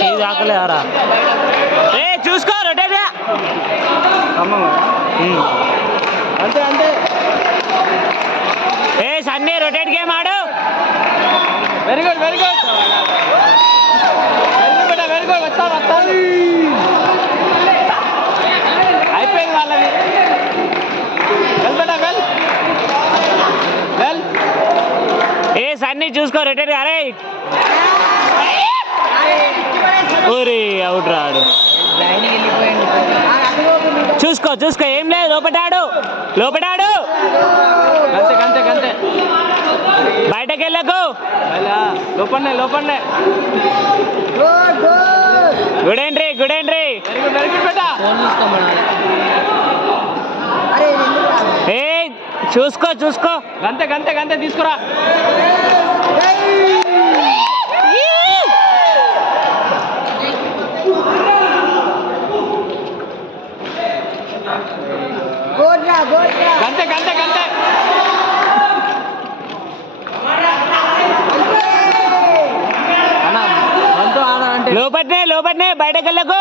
చేయి దాకలేరా ఏ చూసుకో రొటేట్ అంతే అంతే ఏ సన్నీ రొటేట్ గేమ్ ఆడు very good very good very good వస్తా వస్తా అయిపోయింది వాళ్ళని వెల్ బేటా వెల్ వెల్ ఏ సన్నీ చూసుకో రొటేట్ అరే ఊరి అవుట్ రాడు చూసుకో చూసుకో ఏం లేదు లోపటాడు లోపటాడు గంతే గంతే గంతే బయటకు వెళ్ళకు లోపలనే లోపలనే good entry good entry very good బేటా ఏ చూసుకో చూసుకో గంతే గంతే గంతే తీసుకురా గంతే గంతే గంతే లోపట్నే లోపట్నే బయటకు వెళ్ళకు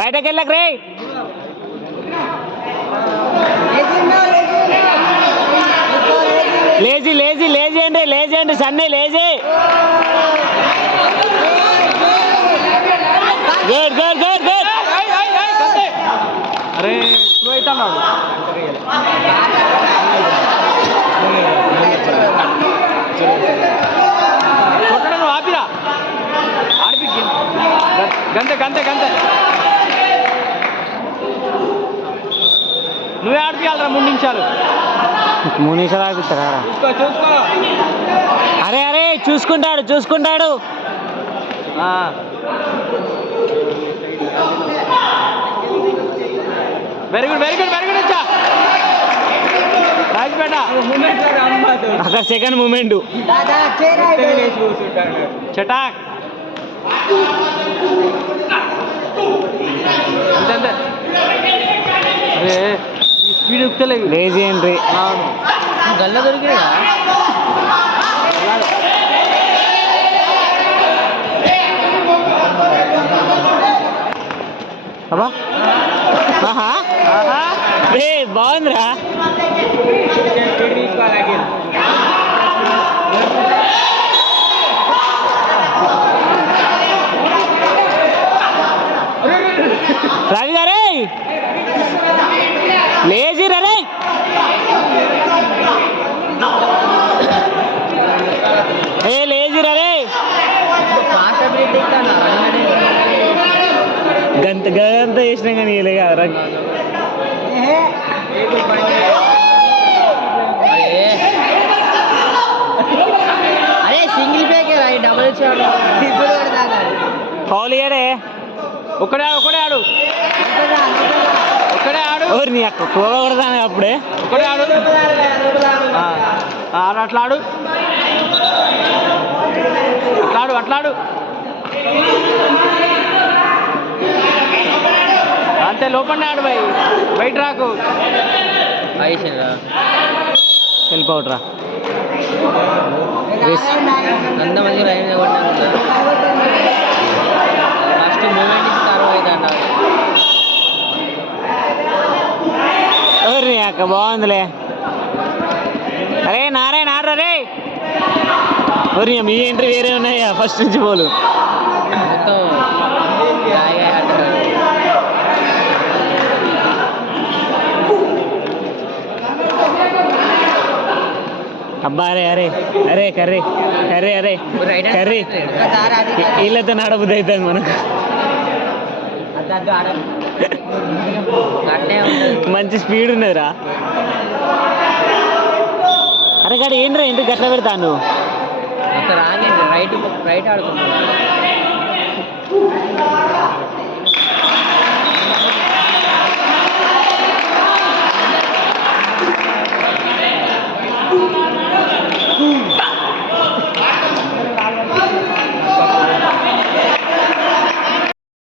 బయటకు వెళ్ళకు రే లేజీ లేజీ లేజీ అండి లేజీ అండి Sunny lazy good good good good అరే స్లో అవుతున్నాడు కొట్టడం నువ్వు ఆపిరా ఆడిపి గంతే గంతే గంతే నువ్వే ఆడిపియాలరా 3 నిమిషాలు 3 నిమిషాలు ఆడిపిస్తారా చూసుకో చూసుకో అరే అరే చూసుకుంటాడు చూసుకుంటాడు very good very good very good వచ్చా రాజ్ బేటా అక్కడ సెకండ్ మూమెంట్ చటాక్ అంతే అంతే అరే స్పీడ్ ఎక్కుతలేదు లేజీ ఎంట్రీ గల్ల దొరికినా అబ్బా ఆహా రే బాగుందిరా రవి గారే లేజీ రే ఏ లేజీ రే గంట గంట వేసినా కానీ ఇలాగా అరే సింగిల్ పేకే డబుల్ ఇచ్చాడు ఫౌల్ ఇయ్యడే ఒకడే ఒకడే ఆడు ఒకడే ఆడు ఎవరు నీ అక్క కూడదానే అప్పుడే ఒకడే ఆడు ఆడు అట్లాడు అట్లాడు అట్లాడు అంతే లోపలనే ఆడు భయ్ బయట రాకు వెళ్ళిపోవట్ రా అంతమంది లైన్ ఫస్ట్ మూమెంట్ నుంచి తర్వాత అంటారు ఎవరు నీ అక్క బాగుందిలే అరే నారాయణ ఆడరా రే ఎవరు మీ ఎంట్రీ వేరే ఉన్నాయా ఫస్ట్ నుంచి పోలు మొత్తం అబ్బా అరే అరే అరే కర్రీ కర్రీ అరే కర్రీ వీళ్ళతో నడబుద్ది అవుతుంది మనకు మంచి స్పీడ్ ఉన్నదిరా అరే గాడి ఏంట్రా ఎందుకు గట్ల పెడతాను రైట్ రైట్ ఆడుకుంటున్నా